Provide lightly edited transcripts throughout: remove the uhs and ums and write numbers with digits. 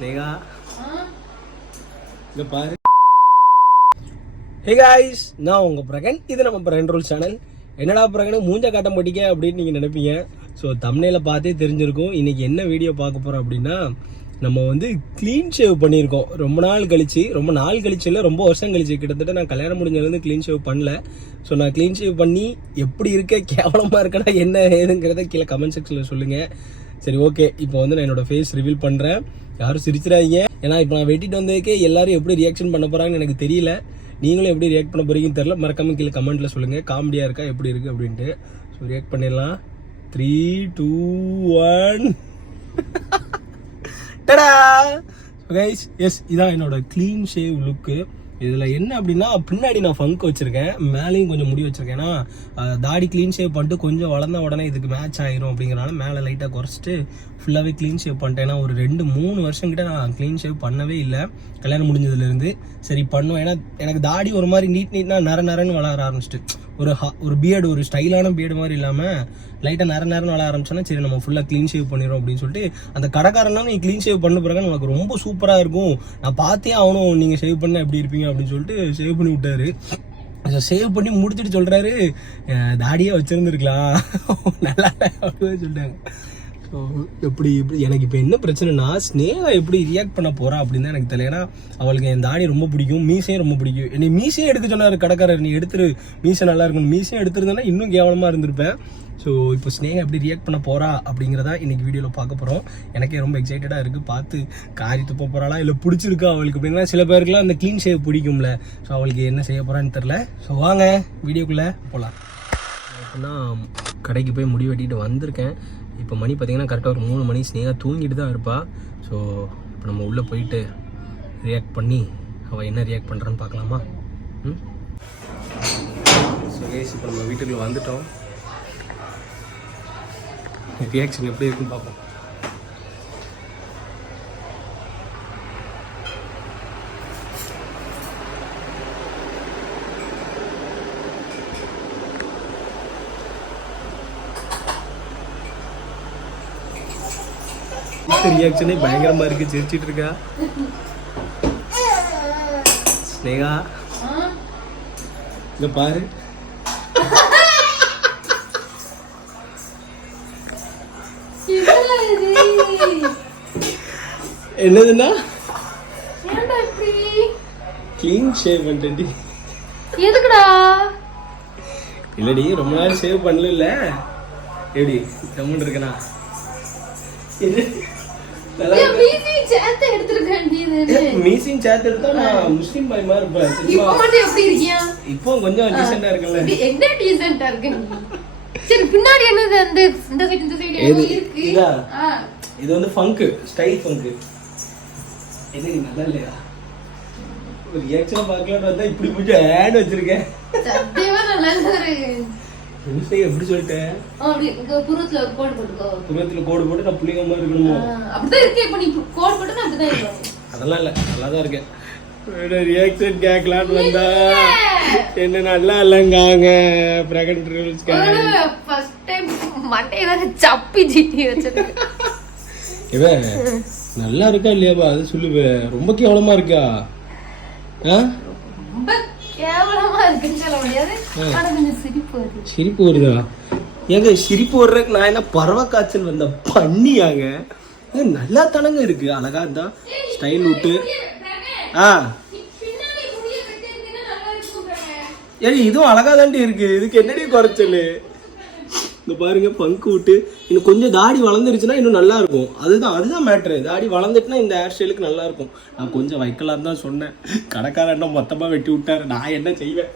ஸ்னேகா இங்க பாரு. Hey guys, நான் உங்க பிரகன். இது நம்ம பிரகன் ரூல் சேனல். என்னடா பிரகன் மூஞ்ச காட்ட மாட்டீங்க அப்படின்னு நீங்க நினைப்பீங்க. ஸோ தம்ப்நெயில பார்த்தே தெரிஞ்சிருக்கும் இன்னைக்கு என்ன வீடியோ பார்க்க போறோம் அப்படின்னா, நம்ம வந்து க்ளீன் ஷேவ் பண்ணியிருக்கோம். ரொம்ப நாள் கழிச்சு இல்லை, ரொம்ப வருஷம் கழிச்சு. கிட்டத்தட்ட நான் கல்யாணம் முடிஞ்சதுலேருந்து க்ளீன் ஷேவ் பண்ணல. ஸோ நான் க்ளீன் ஷேவ் பண்ணி எப்படி இருக்க, கேவலமாக இருக்கனா என்ன ஏதுங்கிறத கீழே கமெண்ட் செக்ஷனில் சொல்லுங்கள். சரி, ஓகே. இப்போ வந்து நான் என்னோட ஃபேஸ் ரிவீல் பண்ணுறேன். யாரும் சிரிச்சிடாதீங்க. ஏன்னா இப்போ நான் வெட்டிட்டு வந்ததுக்கே எல்லாரும் எப்படி ரியாக்ஷன் பண்ண போகிறாங்கன்னு எனக்கு தெரியல. நீங்களும் எப்படி ரியாக்ட் பண்ண போகிறீங்கன்னு தெரியல. மறக்காம கீழே கமெண்ட்டில் சொல்லுங்கள், காமெடியாக இருக்கா, எப்படி இருக்குது அப்படின்ட்டு. ஸோ ரியாக்ட் பண்ணிடலாம். 3, 2, 1 டடா கைஸ். எஸ், இதான் என்னோட க்ளீன் ஷேவ் லுக்கு. இதில் என்ன அப்படின்னா, பின்னாடி நான் ஃபங்க் வச்சுருக்கேன், மேலேயும் கொஞ்சம் முடி வச்சுருக்கேன். ஏன்னா தாடி க்ளீன் ஷேவ் பண்ணிட்டு கொஞ்சம் வளர்ந்த உடனே இதுக்கு மேட்ச் ஆயிரும் அப்படிங்கிறனால மேலே லைட்டாக குறைச்சிட்டு ஃபுல்லாகவே க்ளீன் ஷேவ் பண்ணிட்டேன். ஏன்னா ஒரு 2-3 வருஷம் கிட்ட நான் க்ளீன் ஷேவ் பண்ணவே இல்லை கல்யாணம் முடிஞ்சதுலேருந்து. சரி பண்ணுவேன், ஏன்னா எனக்கு தாடி ஒரு மாதிரி நீட்னா நரன்னு வளர ஆரம்பிச்சிட்டு, ஒரு பியர்டு, ஒரு ஸ்டைலான பியர்டு மாதிரி இல்லாமல் லைட்டாக நரன்னு வளர ஆரம்பிச்சோன்னா, சரி நம்ம ஃபுல்லாக க்ளீன் ஷேவ் பண்ணிடும் அப்படின்னு சொல்லிட்டு அந்த கடைக்காரனா நீ க்ளீன் ஷேவ் பண்ண பிறகு நமக்கு ரொம்ப சூப்பராக இருக்கும், நான் பார்த்தே ஆகணும் நீங்கள் ஷேவ் பண்ண எப்படி இருப்பீங்க அப்படின்னு சொல்லிட்டு ஷேவ் பண்ணி விட்டாரு. சேவ் பண்ணி முடிச்சுட்டு சொல்கிறாரு, தாடியே வச்சுருந்துருக்கலாம் நல்லா அப்படின்னு சொல்லிட்டாங்க. ஸோ எப்படி எனக்கு இப்போ என்ன பிரச்சனைனா, ஸ்னேகா எப்படி ரியாக்ட் பண்ண போகிறா அப்படின்னு தான் எனக்கு தெரியல. ஏன்னா அவளுக்கு என் தாடி ரொம்ப பிடிக்கும், மீசையும் ரொம்ப பிடிக்கும். என்னை மீசையும் எடுக்க சொன்னார் கடைக்காரர், நீ எடுத்துரு மீசை நல்லா இருக்கணும். மீசையும் எடுத்துருந்தேன்னா இன்னும் கேவலமாக இருந்திருப்பேன். ஸோ இப்போ ஸ்னேகா எப்படி ரியாக்ட் பண்ண போகிறா அப்படிங்கிறதா இன்றைக்கி வீடியோவில் பார்க்க போகிறோம். எனக்கே ரொம்ப எக்ஸைட்டடாக இருக்குது. பார்த்து காரி துப்ப போகிறாளா இல்லை பிடிச்சிருக்கா அவளுக்கு அப்படின்னா, சில பேருக்குலாம் அந்த க்ளீன் ஷேவ் பிடிக்கும்ல. ஸோ அவளுக்கு என்ன செய்ய போகிறான்னு தெரில. ஸோ வாங்க வீடியோக்குள்ளே போகலாம். அப்படின்னா கடைக்கு போய் முடி வெட்டிட்டு வந்திருக்கேன். இப்போ மணி பார்த்திங்கன்னா கரெக்டாக ஒரு 3 மணி. ஸ்னேகா தூங்கிட்டு தான் இருப்பாள். ஸோ இப்போ நம்ம உள்ளே போயிட்டு ரியாக்ட் பண்ணி அவள் என்ன ரியாக்ட் பண்ணுறான்னு பார்க்கலாமா? ஸோ கேஸ், இப்போ நம்ம வீட்டுக்குள்ளே வந்துட்டோம். ரியாக்ஷன் எப்படி இருக்குன்னு பார்ப்போம். ரியாக்ஷனே பயங்கரமா இருக்கு, சிரிச்சிட்டு இருக்கா ஸ்னேகா. இங்க பாரு, என்னதுன்னா க்ளீன் ஷேவ் பண்ணிட்டேன்டி. எதுக்குடா? இல்லடி, ரொம்ப நாள் ஷேவ் பண்ணல. எப்படி கம்மன் இருக்கனா? மீசிங் சேர்த்து எடுத்தா நான் முஸ்லிம் பாய் மாதிரி இருப்பேன். இப்போ கொஞ்சம் டீசெண்டா இருக்குல்ல. என்ன டீசெண்டா இருக்கு? சரி, பின்னாடி என்னது? அந்த இந்த சைடு இருக்கு. இது வந்து ஃபங்க், ஸ்டைல் ஃபங்க். இது நல்லா இல்லையா? ஒரு ரியாக்ஷன் பார்க்கலாம்னு வந்தா இப்படி கொஞ்சம் ஆட் வச்சிருக்கேன். சத்தியமா நல்லா இருக்கு. எப்படி சொல்லிட்டேன்? அப்படி புருவத்துல கோடு போட்டுக்கோ. புருவத்துல கோடு போட்டு நான் புள்ளிங்க மாதிரி இருக்கணுமோ? அப்படிதான் இருக்கு. இப்ப நீ கோடு போட்டு நான் அப்படிதான் இருக்கேன். அதெல்லாம் இல்ல, நல்லா தான் இருக்கேன். ரியாக்ஷன் கேட்கலான்னு வந்தா என்ன நல்லா இல்லைங்காங்க. Brihan rules first time Monday வேற சப்பி ஜிட்டி வச்சிருக்கு. இவன் நல்லா இருக்கா இல்லையாப்பா அது சொல்லுவே. ரொம்ப கேவலமா இருக்கா? ரொம்ப கேவலமா இருக்குன்னு சொல்ல முடியாது, ஆனா கொஞ்சம் சிரிப்பு வருது. சிரிப்பு வருதா? ஏங்க சிரிப்பு வர்றதுக்கு நான் என்ன பறவை காய்ச்சல் வந்த பண்ணியாங்க? நல்லா தானங்க இருக்கு, அழகா இருந்தா ஸ்டைல் விட்டு. ஏங்க இதுவும் அழகா தாண்டி இருக்கு, இதுக்கு என்னடி குறைச்சல்? இந்த பாருங்க, பங்கு விட்டு இன்னும் கொஞ்சம் தாடி வளர்ந்துருச்சுன்னா இன்னும் நல்லா இருக்கும். அதுதான் மேட்ரு. தாடி வளர்ந்துட்டுனா இந்த ஹேர் ஸ்டைலுக்கு நல்லா இருக்கும். நான் கொஞ்சம் வைக்கலான்னு தான் சொன்னேன். கடைக்காரன் மொத்தமா வெட்டி விட்டாரு, நான் என்ன செய்வேன்?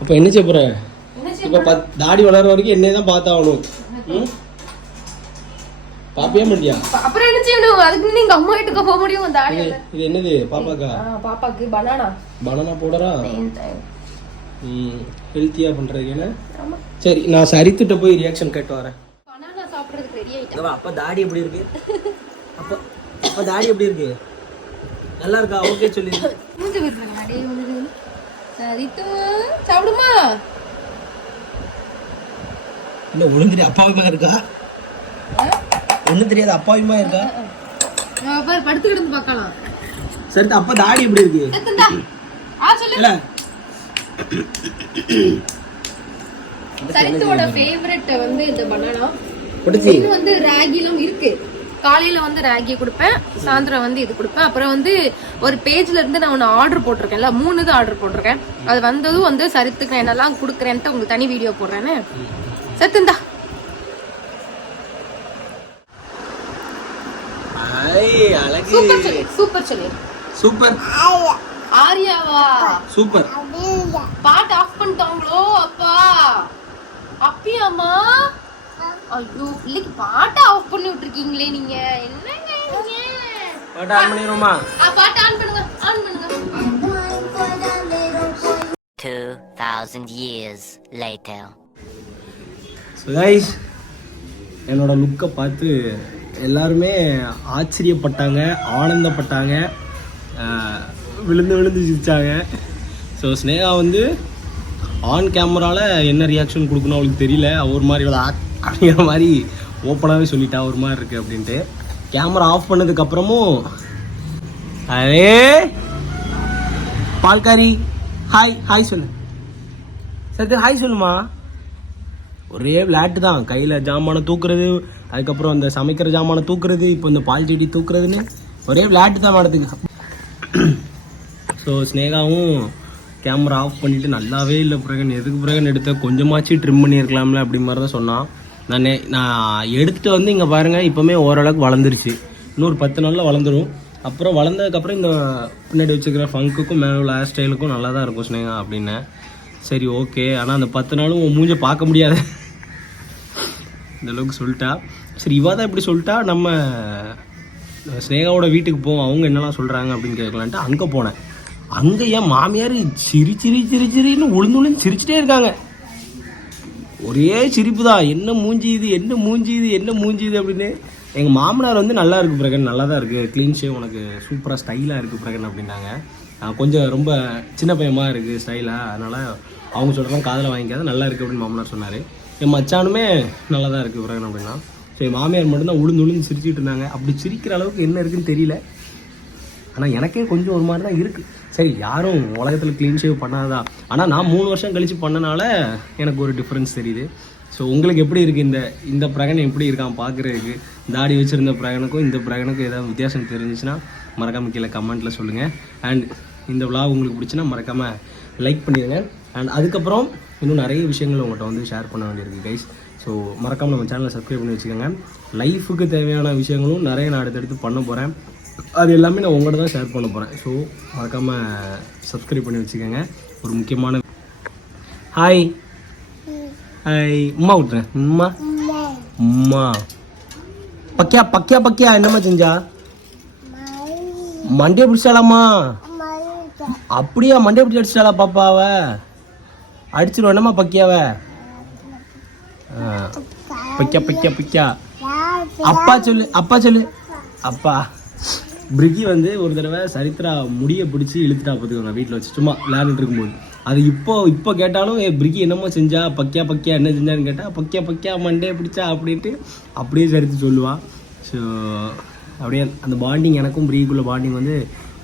அப்ப என்ன செய்ய போற? இப்ப தாடி வளர்ற வரைக்கும் என்னையே தான் பார்த்தாகணும். பாப்பியா மாட்டியா? அப்புறம் என்ன செய்யணும்? அதுக்கு நீங்க அம்மா வீட்டுக்கு போக முடியும். தாடி இது என்னது? பாப்பாக்கு பனானா போடுறா. ஹெல்த்தியா பண்றது என்ன? சரி, நான் சரித்திட்ட போய் ரியாக்ஷன் கேட்டு வரேன். பனானா சாப்பிடுறதுக்கு ரெடி ஆயிட்டேன். அப்ப தாடி எப்படி இருக்கு? அப்ப தாடி எப்படி இருக்கு? நல்லா இருக்கா? ஓகே சொல்லி. மூஞ்சி விட்டுறேன். அடே வந்து சரித்து சாப்பிடுமா? என்ன ஒழுங்குடி அப்பாவுக்கு இருக்கா? ஒன்றும் தெரியாது அப்பாவியமா இருக்கா? படுத்துக்கிட்டு இருந்து பார்க்கலாம். சரி அப்பா தாடி எப்படி இருக்கு? இல்ல சரித்தோட ஃபேவரட் வந்து இந்த பனானா. இது வந்து ராகிலாம் இருக்கு. காலையில வந்து ராகி கொடுப்பேன், சாயந்தரம் வந்து இது கொடுப்பேன். அப்புறம் வந்து ஒரு பேஜ்ல இருந்து நான் ஒன்று ஆர்டர் போட்டிருக்கேன்ல, 3 இது ஆர்டர் போட்டிருக்கேன். அது வந்ததும் வந்து சரித்துக்கு என்னெல்லாம் கொடுக்குறேன்ட்டு உங்களுக்கு தனி வீடியோ போடுறேன்னு. சத்துந்தா சூப்பர் சொல்லி சூப்பர் சொல்லி சூப்பர் ஆரியாவா சூப்பர். பாட்டு ஆஃப் பண்ணிட்டாங்களோ அப்பா? அப்பியாமா? ஐயோ பிள்ளைக்கு பாட்டு ஆஃப் பண்ணி விட்டுருக்கீங்களே நீங்க. என்னங்க நீங்க? பாட்டு ஆன் பண்ணிரோமா? பாட்டு ஆன் பண்ணுங்க, ஆன் பண்ணுங்க. 2000 years later. So guys, என்னோட லுக்கை பார்த்து எல்லாருமே ஆச்சரியப்பட்டாங்க, ஆனந்தப்பட்டாங்க, விழுந்து விழுந்து சிரிச்சாங்க. ஸோ ஸ்னேகா வந்து ஆன் கேமராவில் என்ன ரியாக்ஷன் கொடுக்கணும் அவளுக்கு தெரியல. ஒரு மாதிரி அப்படிங்கிற மாதிரி ஓப்பனாகவே சொல்லிட்டா ஒரு மாதிரி இருக்குது அப்படின்ட்டு. கேமரா ஆஃப் பண்ணதுக்கப்புறமும் அரே பால்காரி ஹாய் ஹாய் சொல்லு சரி ஹாய் சொல்லுமா. ஒரே விளையாட்டு தான், கையில் ஜாமானை தூக்குறது, அதுக்கப்புறம் அந்த சமைக்கிற ஜாமானை தூக்குறது, இப்போ இந்த பால் செடி தூக்குறதுன்னு ஒரே விளையாட்டு தான் நடத்துக்கு. ஸோ ஸ்னேகாவும் கேமரா ஆஃப் பண்ணிவிட்டு நல்லாவே இல்லை பிரகன், எதுக்கு பிரகன் எடுத்த, கொஞ்சமாச்சு ட்ரிம் பண்ணியிருக்கலாம்ல அப்படி மாதிரி தான் சொன்னான். நான் எடுத்துகிட்டு வந்து இங்கே பாருங்கள் இப்போவுமே ஓரளவுக்கு வளர்ந்துருச்சு. இன்னொரு 10 நாளில் வளர்ந்துடும். அப்புறம் வளர்ந்ததுக்கப்புறம் இந்த பின்னாடி வச்சுக்கிற ஃபங்குக்கும் மேலே உள்ள ஹேர் ஸ்டைலுக்கும் நல்லா தான் இருக்கும் ஸ்னேகா அப்படின்னேன். சரி ஓகே, ஆனால் அந்த 10 நாளும் மூஞ்சை பார்க்க முடியாது இந்த அளவுக்கு சொல்லிட்டா. சரி இவா தான் இப்படி சொல்லிட்டா, நம்ம ஸ்னேகாவோட வீட்டுக்கு போவோம், அவங்க என்னெல்லாம் சொல்கிறாங்க அப்படின்னு கேட்கலான்ட்டு அங்கே போனேன். அங்கே என் மாமியார் சிரிச்சிரின்னு உளுந்து சிரிச்சிட்டே இருக்காங்க. ஒரே சிரிப்பு தான், என்ன மூஞ்சி இது என்ன மூஞ்சி இது என்ன மூஞ்சி இது அப்படின்னு. எங்கள் மாமனார் வந்து நல்லா இருக்குது பிரகன், நல்லா தான் இருக்குது, க்ளீன் ஷேவ் உனக்கு சூப்பராக ஸ்டைலாக இருக்குது பிரகன் அப்படின்னாங்க. கொஞ்சம் ரொம்ப சின்ன பையமாக இருக்குது ஸ்டைலாக, அதனால் அவங்க சொல்கிறதான் காதில் வாங்கிக்காத, நல்லா இருக்குது அப்படின்னு மாமனார் சொன்னார். என் மச்சானுமே நல்லா தான் இருக்குது பிரகன் அப்படின்னா. சரி மாமியார் மட்டும்தான் உளுந்து சிரிச்சிட்டு இருந்தாங்க. அப்படி சிரிக்கிற அளவுக்கு என்ன இருக்குன்னு தெரியல, ஆனால் எனக்கே கொஞ்சம் ஒரு மாதிரி தான் இருக்குது. சரி யாரும் உலகத்தில் க்ளீன் ஷேவ் பண்ணாதா, ஆனால் நான் 3 வருஷம் கழித்து பண்ணனால எனக்கு ஒரு டிஃப்ரென்ஸ் தெரியுது. ஸோ உங்களுக்கு எப்படி இருக்குது இந்த பிரகனை எப்படி இருக்கான் பார்க்குறதுக்கு? தாடி வச்சுருந்த பிரகனுக்கும் இந்த பிரகனுக்கும் ஏதாவது வித்தியாசம் தெரிஞ்சிச்சுன்னா மறக்காமல் கீழே கமெண்ட்டில் சொல்லுங்கள். அண்ட் இந்த விலாக் உங்களுக்கு பிடிச்சின்னா மறக்காமல் லைக் பண்ணிடுங்க. அண்ட் அதுக்கப்புறம் இன்னும் நிறைய விஷயங்கள் உங்கள்கிட்ட வந்து ஷேர் பண்ண வேண்டியிருக்கு கைஸ். ஸோ மறக்காமல் நம்ம சேனலை சப்ஸ்கிரைப் பண்ணி வச்சுக்கோங்க. லைஃபுக்கு தேவையான விஷயங்களும் நிறைய நான் அடுத்தடுத்து பண்ண போகிறேன், அது எல்லாமே நான் உங்கள்கிட்ட தான் ஷேர் பண்ண போகிறேன். ஸோ மறக்காமல் சப்ஸ்கிரைப் பண்ணி வச்சுக்கோங்க. ஒரு முக்கியமான ஹாய் ஹாய் உம்மா விட்டுறேன். உம்மா உம்மா பக்கியா பக்கியா பக்கியா என்னம்மா செஞ்சா? மண்டே பிடிச்சாலாமா? அப்படியா மண்டே பிடிச்சி அடிச்சிட்டாளா பாப்பாவ? அடிச்சிடும் என்னம்மா பக்கியாவ? பக்கியா பக்கியா பக்கியா அப்பா சொல்லு அப்பா சொல்லு அப்பா. பிரிக்கி வந்து ஒரு தடவை சரித்ரா முடியை பிடிச்சி இழுத்துட்டா பார்த்துக்கோங்க வீட்டில் வச்சு சும்மா விளையாண்டுட்டு இருக்கும்போது. அது இப்போ கேட்டாலும் பிரிக்கி என்னமோ செஞ்சா பக்கியா பக்கியா என்ன செஞ்சான்னு கேட்டால் பக்கியா பக்கியா மண்டே பிடிச்சா அப்படின்ட்டு அப்படியே சரித்து சொல்லுவாள். ஸோ அப்படியே அந்த பாண்டிங் எனக்கும் பிரிக்குள்ள பாண்டிங் வந்து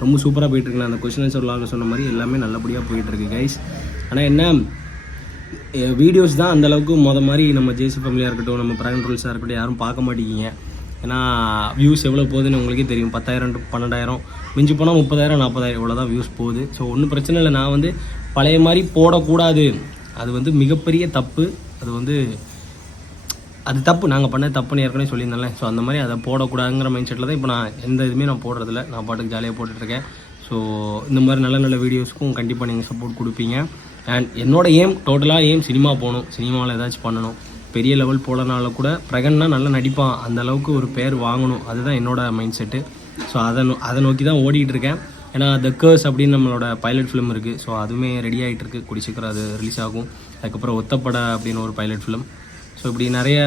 ரொம்ப சூப்பராக போயிட்டுருக்குண்ணா. அந்த கொஸ்டின் ஆன்சர் விளாக சொன்ன மாதிரி எல்லாமே நல்லபடியாக போயிட்டுருக்கு கைஸ். ஆனால் என்ன வீடியோஸ் தான் அந்தளவுக்கு மாதிரி நம்ம ஜேசி ஃபேமிலியாக இருக்கட்டும், நம்ம ப்ராகன் ரூல்ஸாக இருக்கட்டும் யாரும் பார்க்க மாட்டேங்கிங்க. ஏன்னா வியூஸ் எவ்வளோ போகுதுன்னு உங்களுக்கே தெரியும். 10,000 to 12,000 மிஞ்சி போனால் 30,000 40,000 இவ்வளோ தான் வியூஸ் போகுது. ஸோ ஒன்றும் பிரச்சனை இல்லை. நான் வந்து பழைய மாதிரி போடக்கூடாது, அது வந்து மிகப்பெரிய தப்பு. அது தப்பு, நாங்கள் பண்ண தப்புன்னு ஏற்கனவே சொல்லியிருந்தேன்ல. ஸோ அந்த மாதிரி அதை போடக்கூடாதுங்கிற மைண்ட் செட்டில் தான் இப்போ நான் எந்த இதுவுமே நான் போடுறதில்ல. நான் பாட்டுக்கு ஜாலியாக போட்டுட்ருக்கேன். ஸோ இந்த மாதிரி நல்ல நல்ல வீடியோஸ்க்கும் கண்டிப்பாக நீங்கள் சப்போர்ட் கொடுப்பீங்க. அண்ட் என்னோடய டோட்டலாக எய்ம் சினிமா போகணும், சினிமாவில் ஏதாச்சும் பண்ணணும். பெரிய லெவல் போலனால கூட பிரகன்னா நல்லா நடிப்பான், அந்த அளவுக்கு ஒரு பேர் வாங்கணும், அதுதான் என்னோடய மைண்ட் செட்டு. ஸோ அதை நோக்கி தான் ஓடிக்கிட்டு இருக்கேன். ஏன்னா த கர்ஸ் அப்படின்னு நம்மளோட பைலட் ஃபிலிம் இருக்குது. ஸோ அதுவுமே ரெடி ஆகிட்டு இருக்குது, கூடிய சீக்கிரம் அது ரிலீஸ் ஆகும். அதுக்கப்புறம் ஒத்தப்பட அப்படின்னு ஒரு பைலட் ஃபிலிம். ஸோ இப்படி நிறைய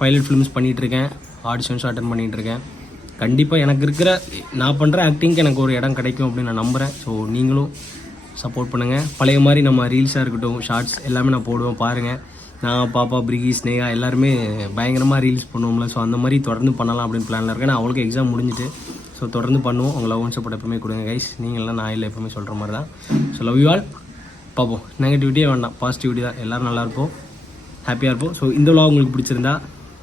பைலட் ஃபிலிம்ஸ் பண்ணிகிட்ருக்கேன், ஆடிஷன்ஸும் அட்டன் பண்ணிகிட்ருக்கேன். கண்டிப்பாக எனக்கு இருக்கிற நான் பண்ணுற ஆக்டிங்க்கு எனக்கு ஒரு இடம் கிடைக்கும் அப்படின்னு நான் நம்புகிறேன். ஸோ நீங்களும் சப்போர்ட் பண்ணுங்கள். பழைய மாதிரி நம்ம ரீல்ஸாக இருக்கட்டும், ஷார்ட்ஸ் எல்லாமே நான் போடுவேன் பாருங்கள். நான் பாப்பா பிரிகி ஸ்னேகா எல்லாருமே பயங்கரமாக ரீல்ஸ் பண்ணுவோம்ல. ஸோ அந்த மாதிரி தொடர்ந்து பண்ணலாம் அப்படின்னு பிளானில் இருக்கேன். நான் அவளுக்கு எக்ஸாம் முடிஞ்சிட்டு. ஸோ தொடர்ந்து பண்ணுவோம். உங்களை லவ் சப்போர்ட் எப்பவுமே கொடுங்க கைஸ். நீங்கள்லாம் நான் இல்லை எப்பவுமே சொல்கிற மாதிரி தான். So love you all. பார்ப்போம், நெகட்டிவிட்டியே வேண்டாம், பாசிட்டிவிட்டி தான். எல்லோரும் நல்லாயிருப்போம், ஹாப்பியாக இருப்போம். ஸோ இந்த vlog உங்களுக்கு பிடிச்சிருந்தா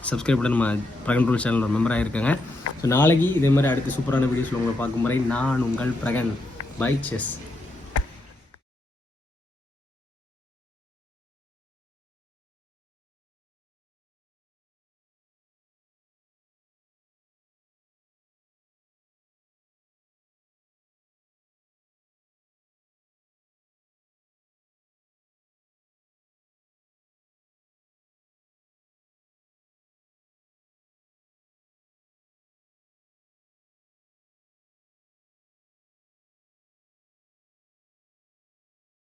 சப்ஸ்கிரைப் பண்ணி நம்ம பிரகன் ரூல் சேனல் ஒரு மெம்பராக இருக்காங்க. ஸோ நாளைக்கு இதே மாதிரி அடுத்த சூப்பரான வீடியோஸில் உங்களை பார்க்கும் முறை நான் உங்கள் பிரகன். By, chess.